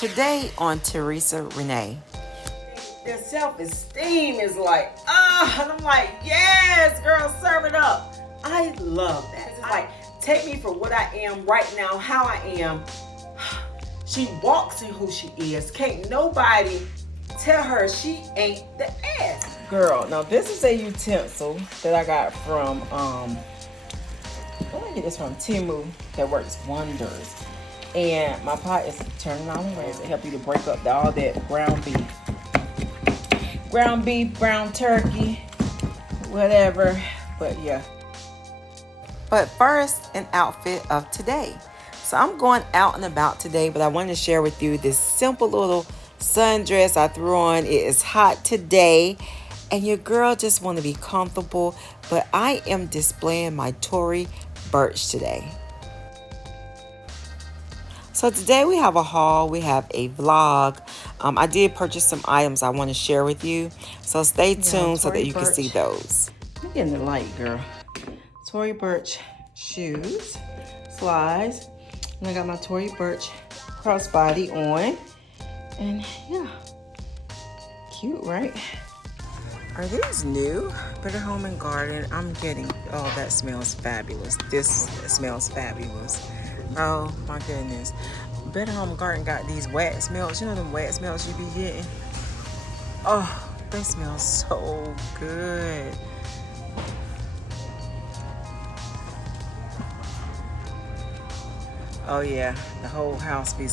Today on Teresa Rene. Their self-esteem is like, and I'm like, yes, girl, serve it up. I love that. It's like, take me for what I am right now, how I am. She walks in who she is. Can't nobody tell her she ain't the ass. Girl, now this is a utensil that I got from, where did I get this from? Temu, that works wonders. And my pot is turning on the raise. It help you to break up all that ground beef, brown turkey, whatever. But yeah. But first, an outfit of today. So I'm going out and about today, but I wanted to share with you this simple little sundress I threw on. It is hot today, and your girl just want to be comfortable. But I am displaying my Tory Burch today. So today we have a haul, we have a vlog. I did purchase some items I want to share with you. So stay tuned so that you can see those. I'm getting the light, girl. Tory Burch shoes, slides. And I got my Tory Burch crossbody on. And yeah, cute, right? Are these new? Better Home and Garden. I'm getting, oh, that smells fabulous. This smells fabulous. Oh my goodness. Better Home and Garden got these wax melts. You know them wax melts you be getting? Oh, they smell so good. Oh yeah, the whole house be...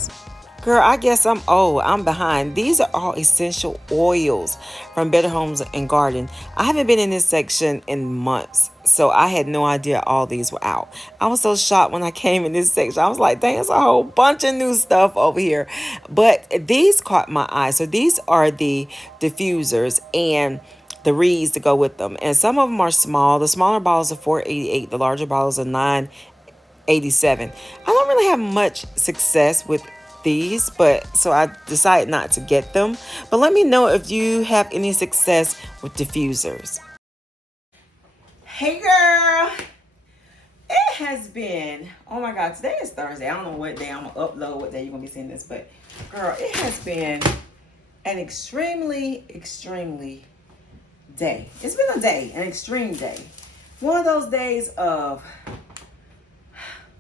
Girl, I guess I'm old. I'm behind. These are all essential oils from Better Homes and Garden. I haven't been in this section in months, so I had no idea all these were out. I was so shocked when I came in this section. I was like, dang, there's a whole bunch of new stuff over here. But these caught my eye. So these are the diffusers and the reeds to go with them. And some of them are small. The smaller bottles are $4.88. The larger bottles are $9.87. I don't really have much success with these, but so I decided not to get them. But let me know if you have any success with diffusers. Hey girl, it has been, oh my god, today is Thursday. I don't know what day I'm gonna upload, what day you're gonna be seeing this, but girl, it has been an extremely day. It's been a day, an extreme day. One of those days of,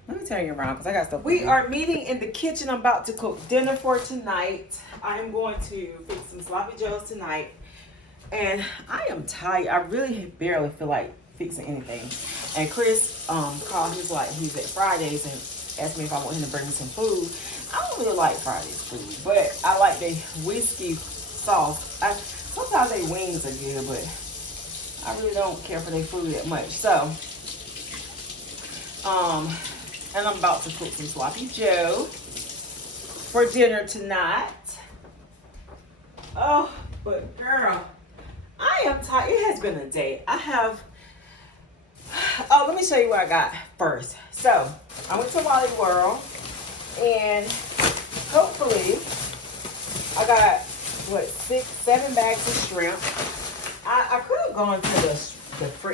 let me turn you around because I got stuff. We are meeting in the kitchen. I'm about to cook dinner for tonight. I'm going to fix some sloppy joes tonight. And I am tired. I really barely feel like fixing anything. And Chris called. He's at Fridays and asked me if I want him to bring me some food. I don't really like Fridays food, but I like the whiskey sauce. Sometimes their wings are good, but I really don't care for their food that much. So, and I'm about to cook some sloppy joe for dinner tonight. Oh, but girl, I am tired. It has been a day. Let me show you what I got first. So, I went to Wally World, and hopefully, I got, 7 bags of shrimp. I could have gone to the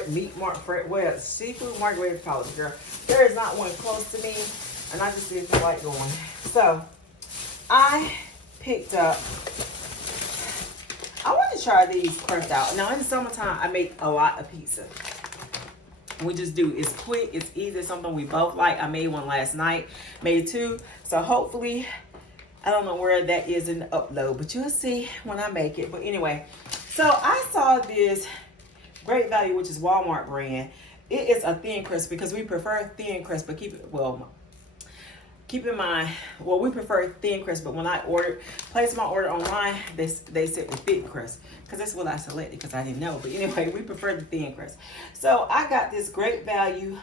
meat market, seafood market, whatever you call it, girl. There is not one close to me, and I just didn't feel like going. So, I picked up, I want to try these crust out. Now, in the summertime, I make a lot of pizza. We just do. It's quick, it's easy, something we both like. I made one last night, made 2. So, hopefully, I don't know where that is in the upload, but you'll see when I make it. But anyway, so I saw this Great Value, which is Walmart brand. It is a thin crust because we prefer thin crust, but keep in mind, we prefer thin crust, but when I placed my order online, they said the thick crust because that's what I selected because I didn't know. But anyway, we prefer the thin crust. So I got this Great Value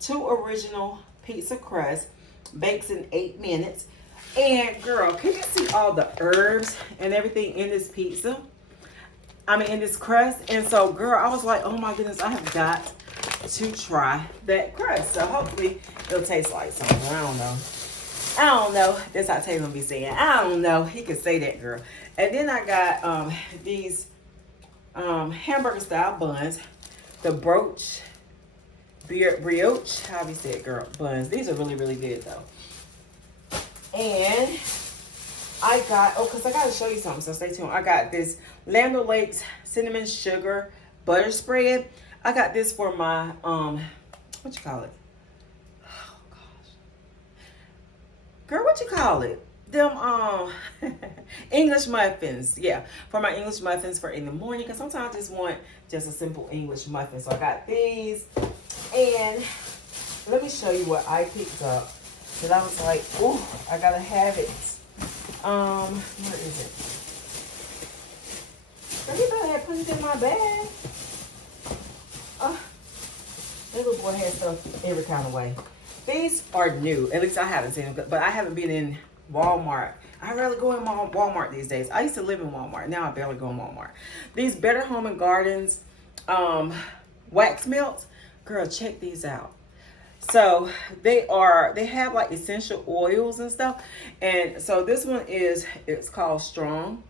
2 original pizza crust, bakes in 8 minutes. And girl, can you see all the herbs and everything in this pizza? In this crust. And so, girl, I was like, oh my goodness, I have got to try that crust. So hopefully it'll taste like something. I don't know. That's how Taylor be saying. I don't know. He could say that, girl. And then I got these hamburger style buns. The brioche, how do you say it, girl? Buns. These are really, really good though. And I got, oh, because I got to show you something, so stay tuned. I got this Land O'Lakes cinnamon sugar butter spread. I got this for my, what you call it? Oh, gosh. Girl, what you call it? Them, English muffins. Yeah, for my English muffins for in the morning, because sometimes I just want just a simple English muffin. So I got these, and let me show you what I picked up. Because I was like, ooh, I gotta have it. Where is it? Girl, you better have put it in my bag. That little boy has stuff every kind of way. These are new. At least I haven't seen them, but I haven't been in Walmart. I rarely go in Walmart these days. I used to live in Walmart. Now I barely go in Walmart. These Better Home and Gardens wax melts. Girl, check these out. So they have like essential oils and stuff. And so this one it's called Strong.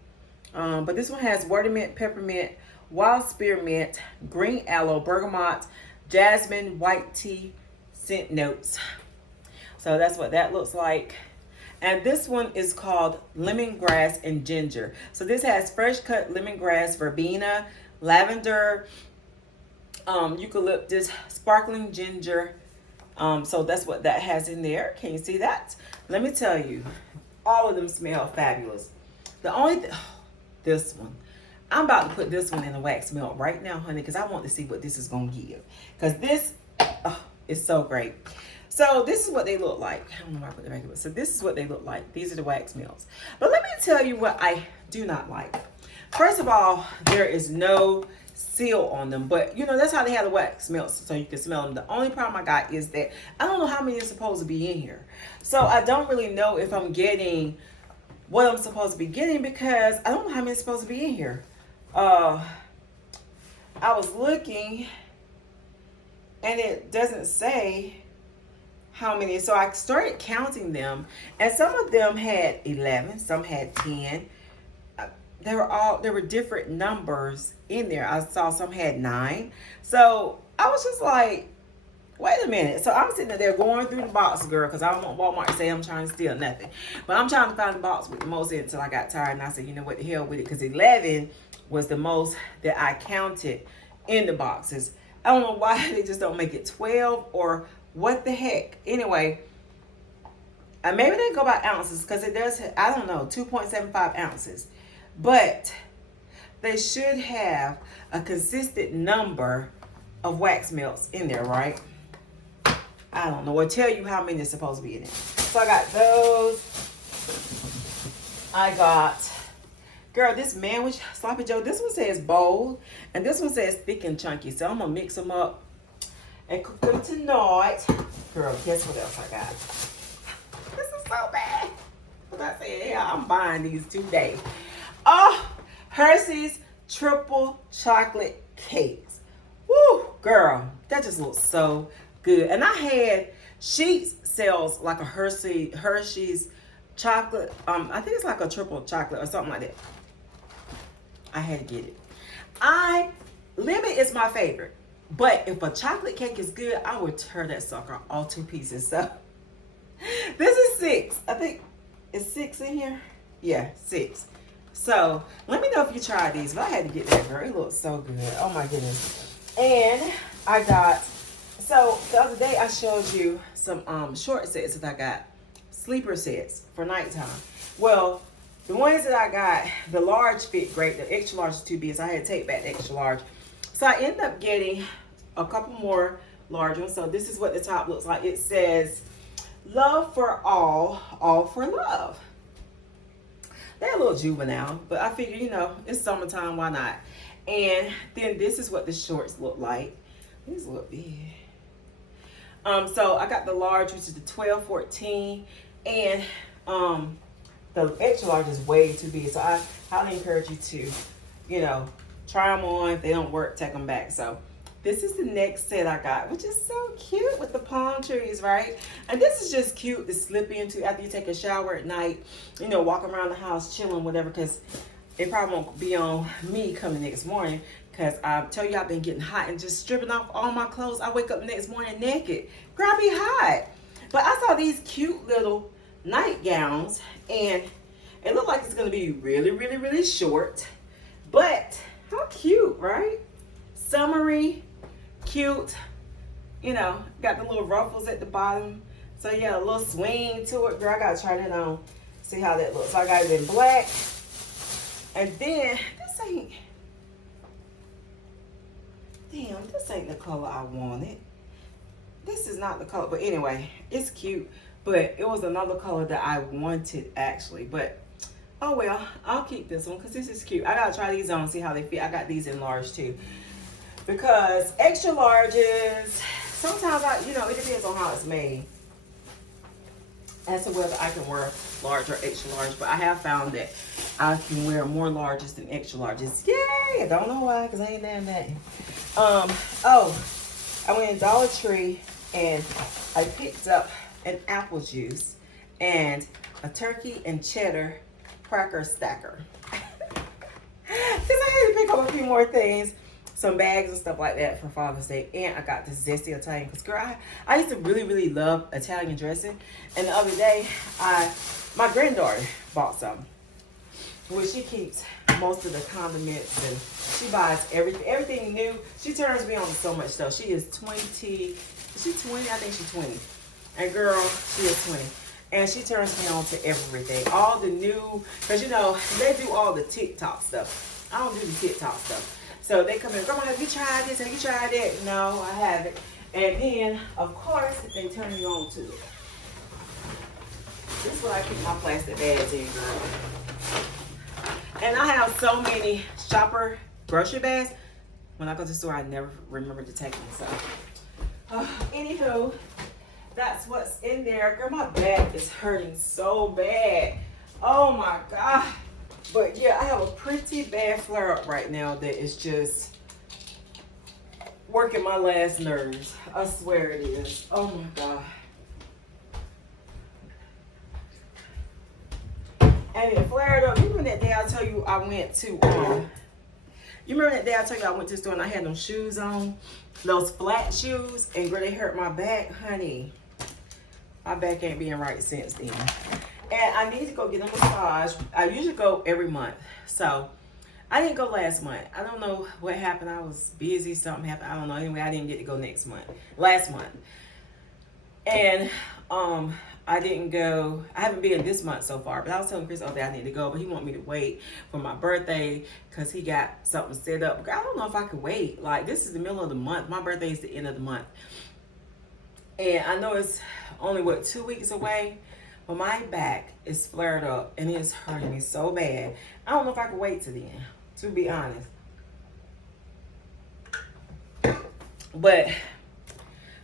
But this one has watermint, peppermint, wild spearmint, green aloe, bergamot, jasmine, white tea, scent notes. So that's what that looks like. And this one is called lemongrass and ginger. So this has fresh cut lemongrass, verbena, lavender, eucalyptus, sparkling ginger. So that's what that has in there. Can you see that? Let me tell you, all of them smell fabulous. The only this one, I'm about to put this one in the wax melt right now, honey, because I want to see what this is going to give. Because this is so great. So this is what they look like. I don't know why I put the back of it. So this is what they look like. These are the wax melts. But let me tell you what I do not like. First of all, there is no seal on them, but you know that's how they have the wax melts, so you can smell them. The only problem I got is that I don't know how many is supposed to be in here, so I don't really know if I'm getting what I'm supposed to be getting, because I don't know how many is supposed to be in here. I was looking and it doesn't say how many, so I started counting them, and some of them had 11, some had 10. There were different numbers in there. I saw some had 9. So I was just like, wait a minute. So I'm sitting there going through the box, girl, because I don't want Walmart to say I'm trying to steal nothing. But I'm trying to find the box with the most in it until I got tired. And I said, you know what, the hell with it. Because 11 was the most that I counted in the boxes. I don't know why they just don't make it 12 or what the heck. Anyway, maybe they go by ounces, because it does, I don't know, 2.75 ounces. But they should have a consistent number of wax melts in there, right? I don't know. Or tell you how many is supposed to be in it. So I got those. I got, girl, this Manwich Sloppy Joe. This one says bold, and this one says thick and chunky. So I'm going to mix them up and cook them tonight. Girl, guess what else I got? This is so bad. But I said, yeah, I'm buying these today. Oh, Hershey's triple chocolate cakes. Woo, girl, that just looks so good. And I had, Sheets sells like a Hershey's chocolate. I think it's like a triple chocolate or something like that. I had to get it. Lemon is my favorite, but if a chocolate cake is good, I would tear that sucker all to pieces. So this is 6. I think it's 6 in here. Yeah, 6. So let me know if you tried these, but I had to get that, girl. It looks so good. Oh my goodness. And I got, so the other day I showed you some short sets that I got, sleeper sets for nighttime. Well, the ones that I got, the large fit great, the extra large is too big, so I had to take back the extra large. So I ended up getting a couple more large ones. So this is what the top looks like. It says, love for all for love. They're a little juvenile, but I figure, you know, it's summertime, why not? And then this is what the shorts look like. These look big. So I got the large, which is the 12, 14, and the extra large is way too big. So I highly encourage you to, you know, try them on. If they don't work, take them back. So this is the next set I got, which is so cute with the palm trees, right? And this is just cute to slip into after you take a shower at night, you know, walk around the house, chilling, whatever, because it probably won't be on me coming next morning, because I tell you, I've been getting hot and just stripping off all my clothes. I wake up the next morning naked. Girl, I be hot. But I saw these cute little nightgowns, and It looked like it's gonna be really, really, really short. But how cute, right? Summery, cute. You know, got the little ruffles at the bottom. So yeah, a little swing to it. Girl, I gotta try that on. See how that looks. So I got it in black. And then this ain't the color I wanted. This is not the color, but anyway, it's cute. But it was another color that I wanted actually. But oh well, I'll keep this one because this is cute. I gotta try these on, see how they fit. I got these in large too. Because extra larges, sometimes it depends on how it's made as to whether I can wear large or extra large. But I have found that I can wear more larges than extra larges. Yay! I don't know why, because I ain't damn that. I went in Dollar Tree and I picked up an apple juice and a turkey and cheddar cracker stacker. Because I had to pick up a few more things, some bags and stuff like that for Father's Day. And I got this zesty Italian. Because girl, I used to really, really love Italian dressing. And the other day, my granddaughter bought some. Where she keeps most of the condiments and she buys everything new. She turns me on to so much stuff. She is 20. Is she 20? I think she's 20. And girl, she is 20. And she turns me on to everything. All the new, because they do all the TikTok stuff. I don't do the TikTok stuff. So they come in, Grandma, have you tried this? Have you tried that? No, I haven't. And then, of course, they turn me on to it. This is what I keep my plastic bags in, girl. And I have so many shopper grocery bags. When I go to the store, I never remember to take them. So, anywho, that's what's in there. Girl, my back is hurting so bad. Oh my God. But yeah, I have a pretty bad flare up right now that is just working my last nerves. I swear it is. Oh my God. And it flared up. You remember that day I told you I went to, you remember that day I told you I went to the store and I had them shoes on? Those flat shoes. And girl, they hurt my back, honey. My back ain't been right since then. And I need to go get a massage. I usually go every month. So, I didn't go last month. I don't know what happened. I was busy. Something happened. I don't know. Anyway, I didn't get to go last month. And, I didn't go. I haven't been this month so far, but I was telling Chris the other day I need to go, but he wanted me to wait for my birthday because he got something set up. I don't know if I could wait. Like, this is the middle of the month. My birthday is the end of the month. And I know it's only, 2 weeks away, but my back is flared up and it's hurting me so bad. I don't know if I could wait till then, to be honest. But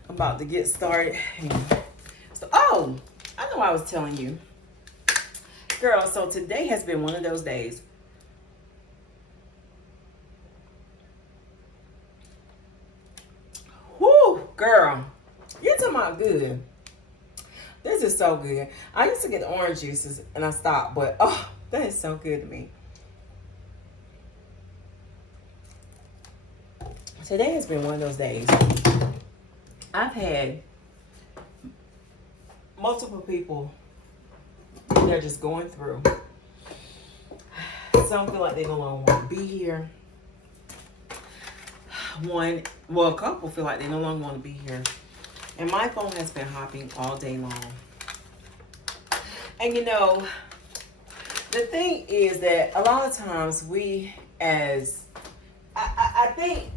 I'm about to get started. So, I know I was telling you. Girl, so today has been one of those days. Whoo, girl. You're talking about good. This is so good. I used to get the orange juices and I stopped, but that is so good to me. Today has been one of those days. I've had multiple people, they're just going through. Some feel like they no longer want to be here. A couple feel like they no longer want to be here. And my phone has been hopping all day long. And the thing is that a lot of times I think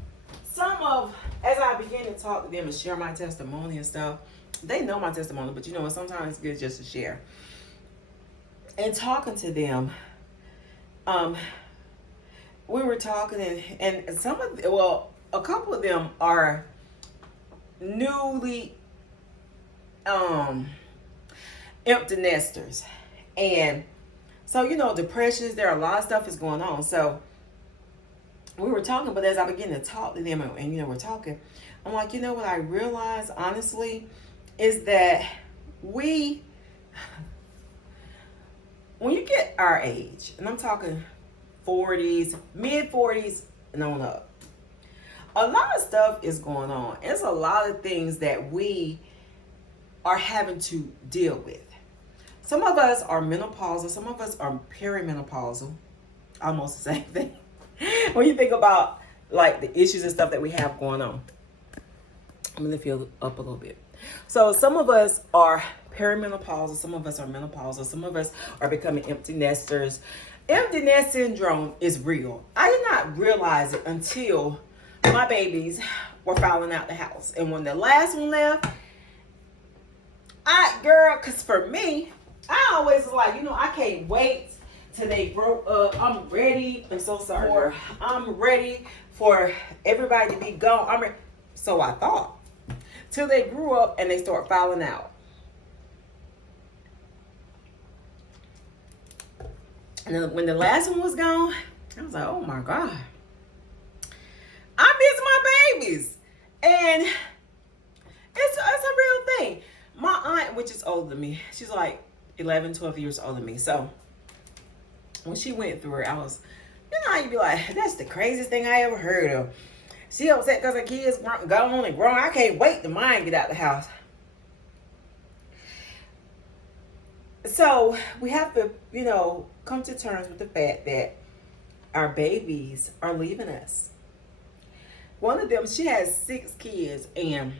as I begin to talk to them and share my testimony and stuff, they know my testimony, but sometimes it's good just to share. And talking to them, we were talking and a couple of them are newly empty nesters. And so, depressions, there are a lot of stuff is going on. So we were talking, but as I began to talk to them and we're talking, I'm like, what I realized honestly is that when you get our age, and I'm talking 40s, mid 40s and on up, a lot of stuff is going on. It's a lot of things that we are having to deal with. Some of us are menopausal, some of us are perimenopausal. Almost the same thing. When you think about like the issues and stuff that we have going on. I'm gonna lift you up a little bit. So some of us are perimenopausal, some of us are menopausal, some of us are becoming empty nesters. Empty nest syndrome is real. I did not realize it until my babies were filing out the house. And when the last one left, cause for me, I always was like, I can't wait till they grow up. I'm ready. I'm so sorry. I'm ready for everybody to be gone. So I thought. Till they grew up and they start filing out. And then when the last one was gone, I was like, oh my God. I miss my babies. And it's a real thing. My aunt, which is older than me, she's like 11, 12 years older than me. So when she went through it, I was, how you be like, that's the craziest thing I ever heard of. She upset because her kids weren't gone and grown. I can't wait till mine get out the house. So we have to, come to terms with the fact that our babies are leaving us. One of them, she has 6 kids and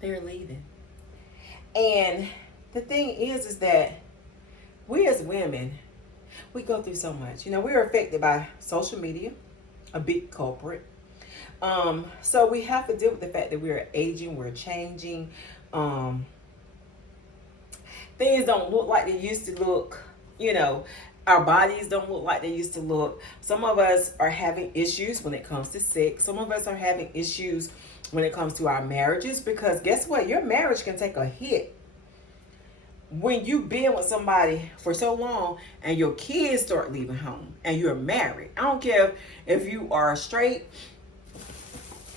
they're leaving. And the thing is that we as women, we go through so much. We're affected by social media, a big culprit. So we have to deal with the fact that we're aging, we're changing. Things don't look like they used to look. Our bodies don't look like they used to look. Some of us are having issues when it comes to sex. Some of us are having issues when it comes to our marriages, because guess what? Your marriage can take a hit when you've been with somebody for so long and your kids start leaving home and you're married. I don't care if you are straight,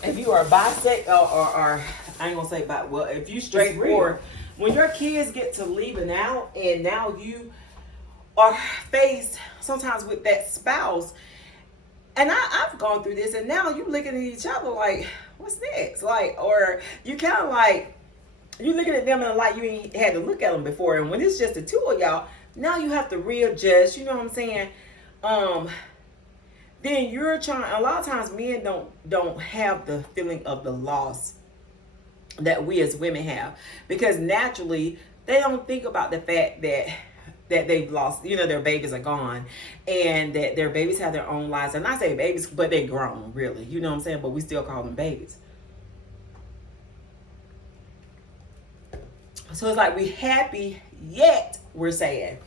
if you are bisexual, or I ain't gonna say about, well, if you straight, or when your kids get to leaving out and now you are faced sometimes with that spouse. And I've gone through this, and now you looking at each other like, what's next? Like, or you kind of like, you looking at them in a light you ain't had to look at them before. And when it's just the two of y'all, now you have to readjust, you know what I'm saying? Then you're trying, a lot of times men don't have the feeling of the loss that we as women have, because naturally they don't think about the fact that they've lost, their babies are gone, and that their babies have their own lives. And I say babies, but they grown, really, you know what I'm saying? But we still call them babies. So it's like we happy, yet we're sad,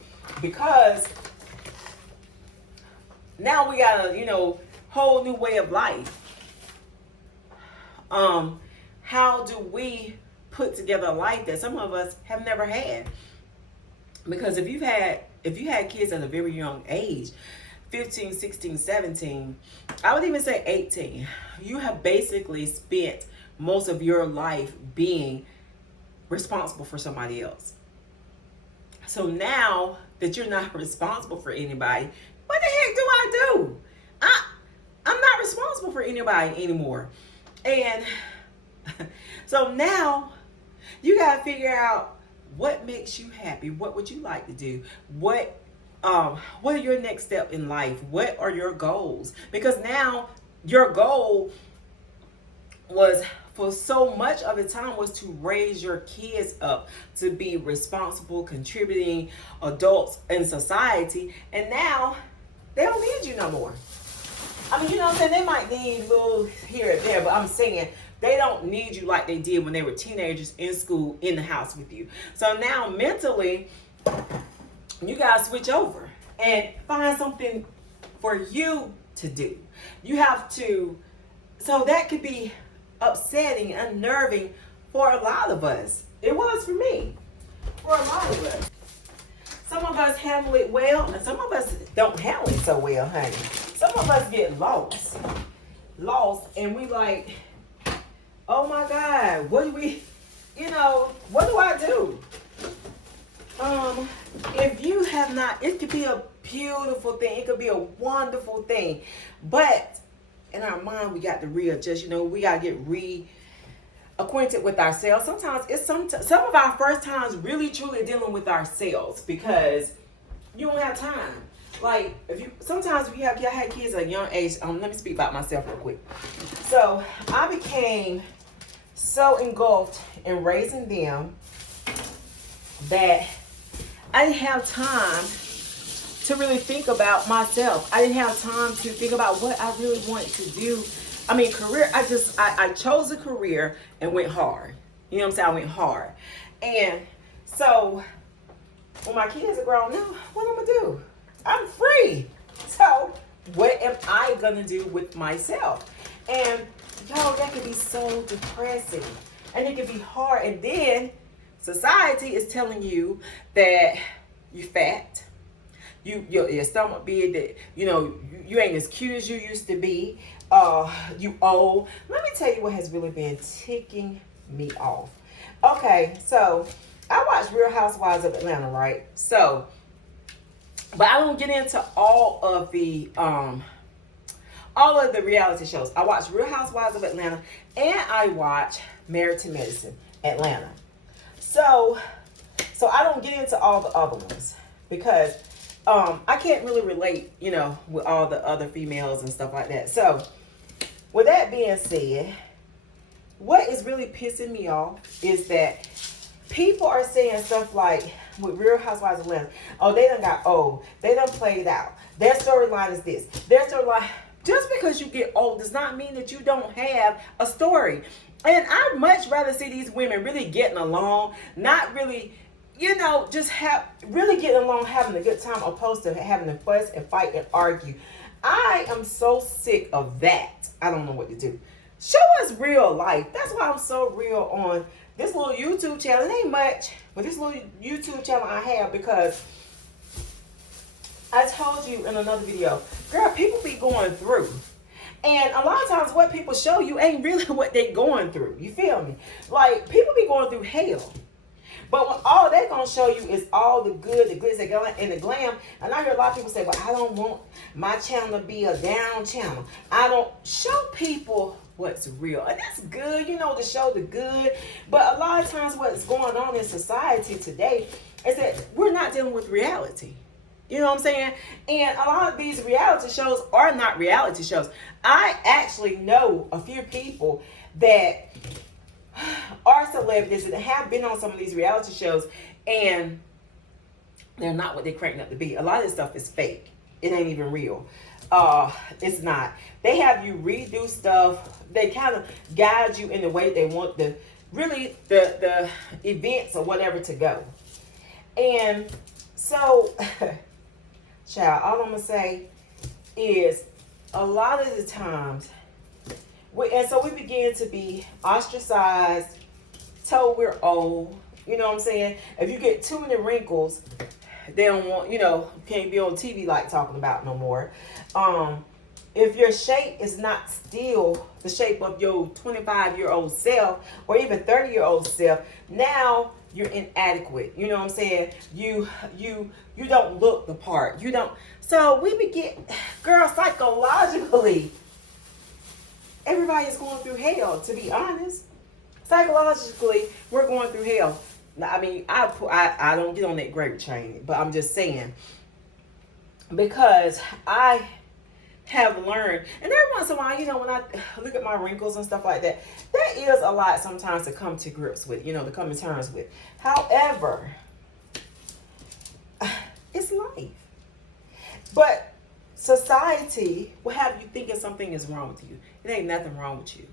because now we got a, whole new way of life. How do we put together a life that some of us have never had? Because if you had kids at a very young age, 15, 16, 17, I would even say 18, you have basically spent most of your life being responsible for somebody else. So now that you're not responsible for anybody, what the heck do I do? I'm not responsible for anybody anymore. And so now you got to figure out what makes you happy. What would you like to do? What are your next step in life? What are your goals? Because now your goal was, for so much of the time, was to raise your kids up to be responsible, contributing adults in society. And now they don't need you no more. I mean, you know what I'm saying? They might need a little here and there, but I'm saying they don't need you like they did when they were teenagers in school, in the house with you. So now mentally, you gotta switch over and find something for you to do. You have to, so that could be upsetting, unnerving for a lot of us. It was for me, for a lot of us. Some of us handle it well, and some of us don't handle it so well, honey. Some of us get lost, and we like, oh my God, what do I do? If you have not, it could be a beautiful thing. It could be a wonderful thing. But in our mind, we got to readjust. We got to get acquainted with ourselves. Sometimes it's some of our first times really truly dealing with ourselves because you don't have time. Like sometimes if you have had kids at a young age, let me speak about myself real quick. So I became so engulfed in raising them that I didn't have time to really think about myself. I didn't have time to think about what I really wanted to do. I mean, career, I chose a career and went hard. You know what I'm saying? I went hard. And so when my kids are grown now, what am I gonna do? I'm free. So what am I gonna do with myself? And y'all, that can be so depressing. And it can be hard. And then society is telling you that you're fat. Your stomach big, that you ain't as cute as you used to be. You old. Let me tell you what has really been ticking me off. Okay, so I watch Real Housewives of Atlanta, right? So, but I don't get into all of the reality shows. I watch Real Housewives of Atlanta and I watch Married to Medicine Atlanta. So I don't get into all the other ones because I can't really relate, with all the other females and stuff like that. So with that being said, what is really pissing me off is that people are saying stuff like with Real Housewives of Atlanta, oh, they done got old. They done played out. Their storyline is this. Their storyline. Just because you get old does not mean that you don't have a story. And I'd much rather see these women really getting along, not really, just really getting along, having a good time, opposed to having to fuss and fight and argue. I am so sick of that. I don't know what to do. Show us real life. That's why I'm so real on this little YouTube channel. It ain't much, but this little YouTube channel I have because I told you in another video, girl, people be going through. And a lot of times what people show you ain't really what they going through. You feel me? Like, people be going through hell. But when all they're going to show you is all the good, the glitz, and the glam. And I hear a lot of people say, well, I don't want my channel to be a down channel. I don't show people what's real. And that's good, to show the good. But a lot of times what's going on in society today is that we're not dealing with reality. You know what I'm saying? And a lot of these reality shows are not reality shows. I actually know a few people that are celebrities that have been on some of these reality shows, and they're not what they're cranking up to be. A lot of this stuff is fake. It ain't even real. It's not. They have you redo stuff. They kind of guide you in the way they want the events or whatever to go. And so, child, all I'm gonna say is a lot of the times, so we begin to be ostracized, told we're old. You know what I'm saying? If you get too many wrinkles, they don't want, can't be on TV like talking about no more. If your shape is not still the shape of your 25-year-old self or even 30-year-old self, now you're inadequate. You know what I'm saying? You don't look the part. You don't. So we begin, girl, psychologically, everybody is going through hell, to be honest. Psychologically, we're going through hell. I mean, I don't get on that grape train, but I'm just saying, because I have learned, and every once in a while, when I look at my wrinkles and stuff like that, that is a lot sometimes to come to grips with, to come to terms with. However, it's life. But society will have you thinking something is wrong with you. It ain't nothing wrong with you.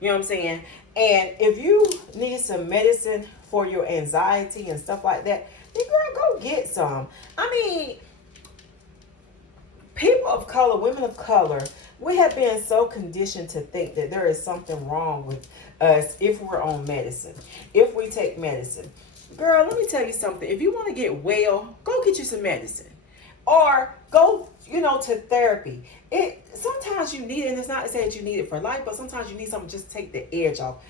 You know what I'm saying? And if you need some medicine for your anxiety and stuff like that, then girl, go get some. I mean, people of color, women of color, we have been so conditioned to think that there is something wrong with us if we're on medicine, if we take medicine. Girl, let me tell you something. If you want to get well, go get you some medicine. Or go, to therapy. Sometimes you need it, and it's not to say that you need it for life, but sometimes you need something just to take the edge off.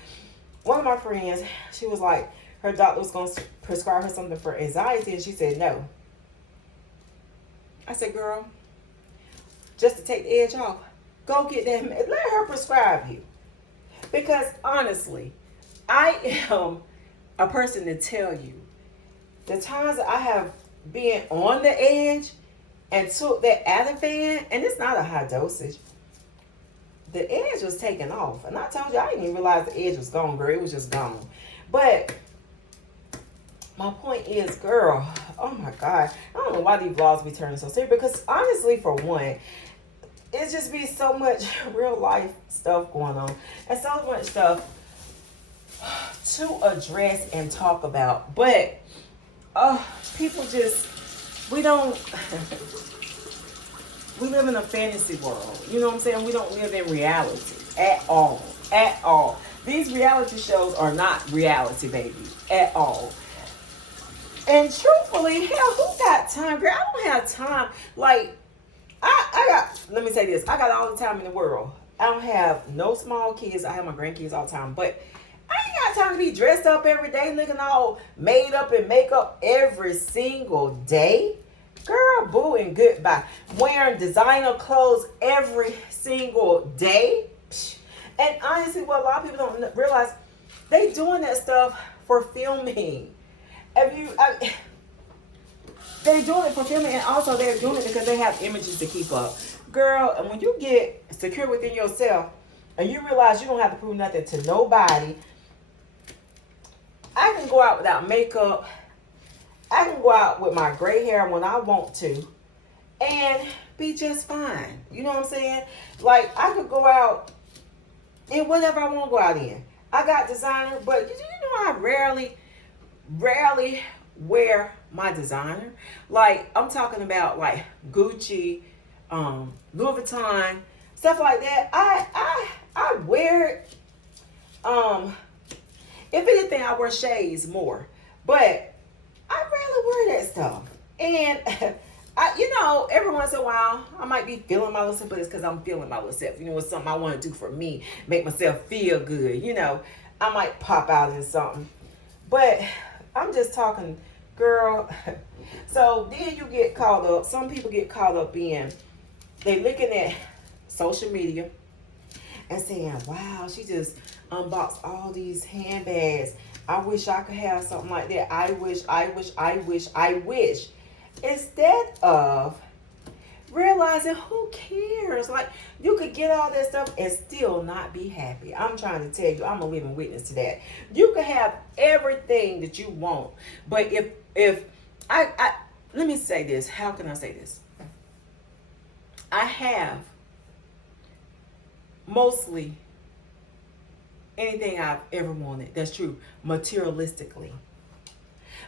One of my friends, she was like, her doctor was going to prescribe her something for anxiety, and she said no. I said, girl, just to take the edge off, go get that. Let her prescribe you. Because honestly, I am a person to tell you the times that I have been on the edge and took that Ativan, and it's not a high dosage. The edge was taken off, and I told you I didn't even realize the edge was gone, girl. It was just gone. But my point is, girl, oh my God, I don't know why these vlogs be turning so serious. Because honestly, for one, it just be so much real life stuff going on, and so much stuff to address and talk about. But people just, we don't. We live in a fantasy world. You know what I'm saying? We don't live in reality at all. At all. These reality shows are not reality, baby. At all. And truthfully, hell, who got time, girl? I don't have time. Like, I got, let me say this. I got all the time in the world. I don't have no small kids. I have my grandkids all the time. But I ain't got time to be dressed up every day, looking all made up and makeup every single day. Girl, boo, and goodbye. Wearing designer clothes every single day. And honestly, what a lot of people don't realize, they doing that stuff for filming. They're doing it for filming, and also they're doing it because they have images to keep up. Girl, and when you get secure within yourself, and you realize you don't have to prove nothing to nobody, I can go out without makeup. I can go out with my gray hair when I want to and be just fine. You know what I'm saying? Like, I could go out in whatever I want to go out in. I got designer, but you know I rarely wear my designer. Like, I'm talking about like Gucci, Louis Vuitton, stuff like that. I wear it. If anything, I wear shades more. But I rarely wear that stuff. And every once in a while, I might be feeling my little self, but it's because I'm feeling my little self. You know, it's something I want to do for me, make myself feel good. You know, I might pop out in something. But I'm just talking, girl. So then you get caught up. Some people get caught up in, they looking at social media and saying, wow, she just unboxed all these handbags. I wish I could have something like that. I wish. Instead of realizing, who cares? Like, you could get all that stuff and still not be happy. I'm trying to tell you, I'm a living witness to that. You can have everything that you want. But if I let me say this. How can I say this? I have mostly anything I've ever wanted. That's true, materialistically.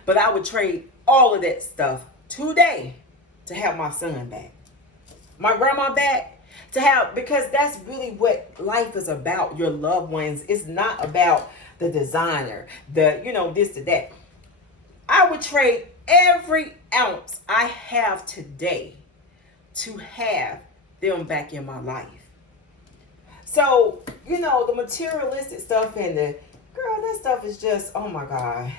But I would trade all of that stuff today to have my son back, my grandma back, because that's really what life is about. Your loved ones. It's not about the designer, this to that. I would trade every ounce I have today to have them back in my life. So, the materialistic stuff and that stuff is just, oh my God.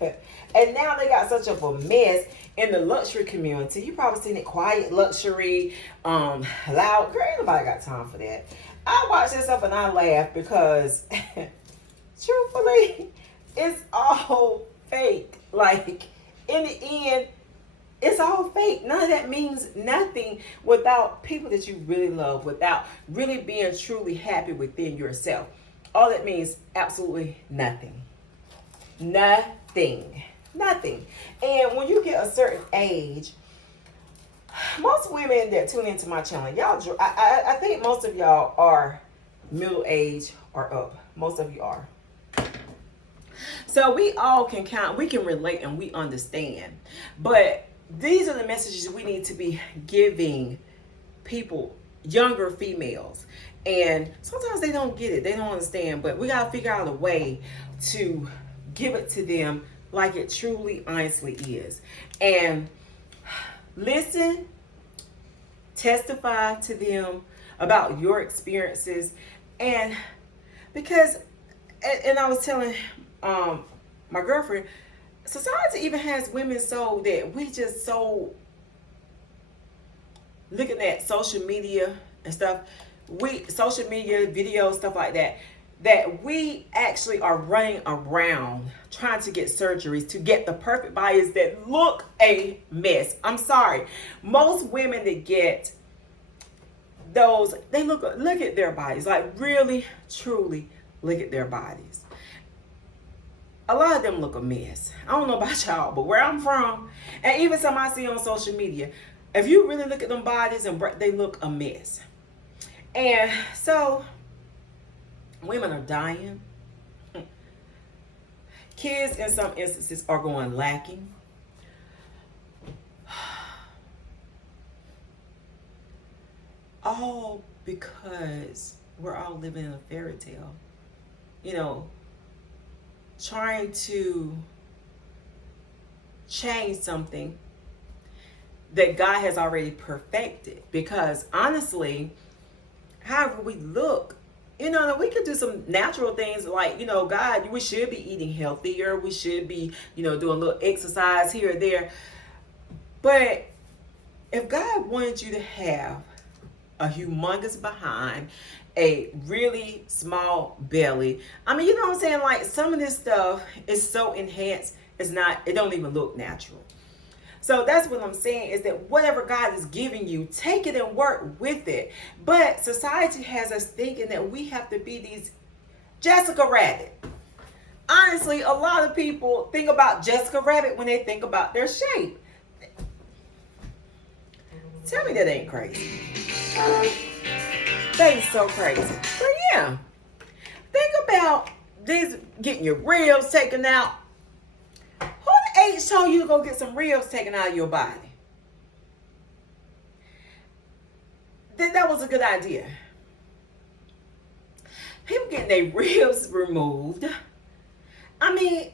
And now they got such a mess in the luxury community. You probably seen it, quiet luxury, loud. Girl, ain't nobody got time for that. I watch this stuff and I laugh because, truthfully, it's all fake. Like, in the end, it's all fake. None of that means nothing without people that you really love, without really being truly happy within yourself. All that means absolutely nothing. Nothing. And when you get a certain age, most women that tune into my channel, y'all, I think most of y'all are middle age or up. Most of you are. So we all can count, we can relate, and we understand. But these are the messages we need to be giving people, younger females. And sometimes they don't get it. They don't understand. But we got to figure out a way to give it to them like it truly, honestly is. And listen, testify to them about your experiences. And because, and I was telling my girlfriend, society even has women so that we just so looking at social media and stuff, social media videos, stuff like that that we actually are running around trying to get surgeries to get the perfect bodies that look a mess. I'm sorry. Most women that get those, they look at their bodies, like really, truly look at their bodies. A lot of them look a mess. I don't know about y'all, but where I'm from, and even some I see on social media, if you really look at them bodies, and they look a mess. And so women are dying. Kids in some instances are going lacking. All because we're all living in a fairy tale. You know, trying to change something that God has already perfected. Because honestly, however we look, you know, we could do some natural things like, you know, God, we should be eating healthier. We should be, you know, doing a little exercise here or there. But if God wanted you to have a humongous behind, a really small belly, I mean, you know what I'm saying? Like, some of this stuff is so enhanced, it don't even look natural. So that's what I'm saying, is that whatever God is giving you, take it and work with it. But society has us thinking that we have to be these Jessica Rabbit. Honestly, a lot of people think about Jessica Rabbit when they think about their shape. Tell me that ain't crazy. That is so crazy. But yeah, think about these, getting your ribs taken out. Who the H told you to go get some ribs taken out of your body? Then that was a good idea. People getting their ribs removed. I mean,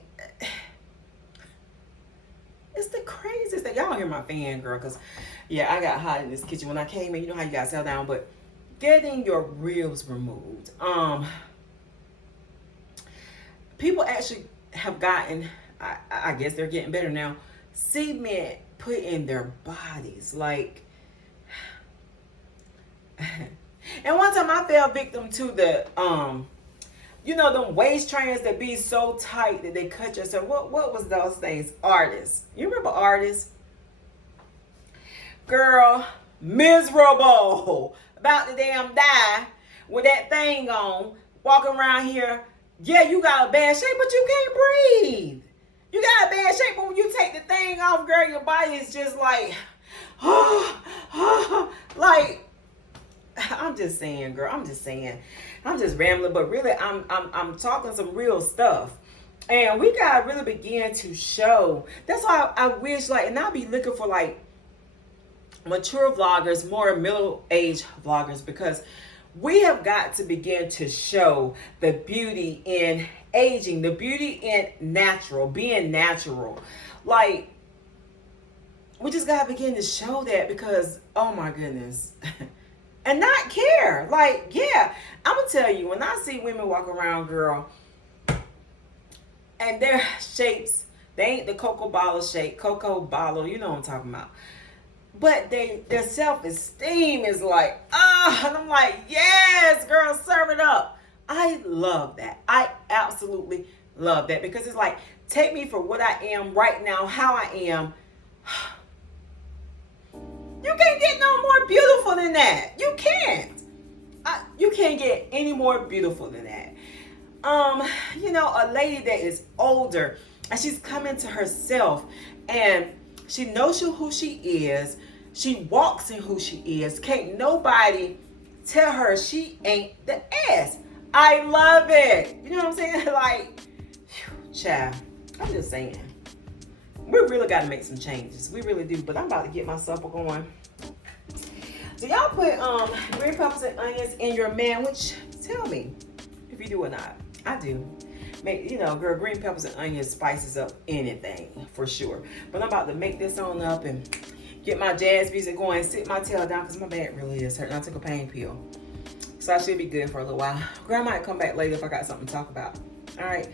it's the craziest thing. Y'all hear my fan, girl, because yeah, I got hot in this kitchen when I came in. You know how you gotta settle down, but getting your ribs removed. People actually have gotten, I guess they're getting better now, cement put in their bodies. Like, and one time I fell victim to the, you know, them waist trainers that be so tight that they cut yourself. What was those things? Artists. You remember Artists? Girl, miserable. About to damn die with that thing on, walking around here. Yeah, you got a bad shape, but you can't breathe. You got a bad shape, but when you take the thing off, girl, your body is just like, like, I'm just saying, girl. I'm just saying. I'm just rambling, but really, I'm talking some real stuff, and we gotta really begin to show. That's why I wish, like, and I'll be looking for like mature vloggers, more middle-aged vloggers, because we have got to begin to show the beauty in aging, the beauty in being natural. Like, we just gotta begin to show that, because oh my goodness. And not care. Like, yeah, I'm gonna tell you, when I see women walk around, girl, and their shapes, they ain't the Cocoa Bottle, you know what I'm talking about. But their self-esteem is like, and I'm like, yes, girl, serve it up. I love that. I absolutely love that, because it's like, take me for what I am right now, how I am. You can't get no more beautiful than that. You can't. You can't get any more beautiful than that. You know, a lady that is older and she's coming to herself and she knows who she is. She walks in who she is. Can't nobody tell her she ain't the ass. I love it. You know what I'm saying? Like, child, I'm just saying. We really got to make some changes. We really do. But I'm about to get my supper going. So y'all put green peppers and onions in your sandwich. Tell me if you do or not. I do. Make, you know, girl, green peppers and onions spices up anything for sure. But I'm about to make this on up and get my jazz music going, sit my tail down, because my back really is hurting. I took a pain pill. So I should be good for a little while. Girl, I might come back later if I got something to talk about. All right.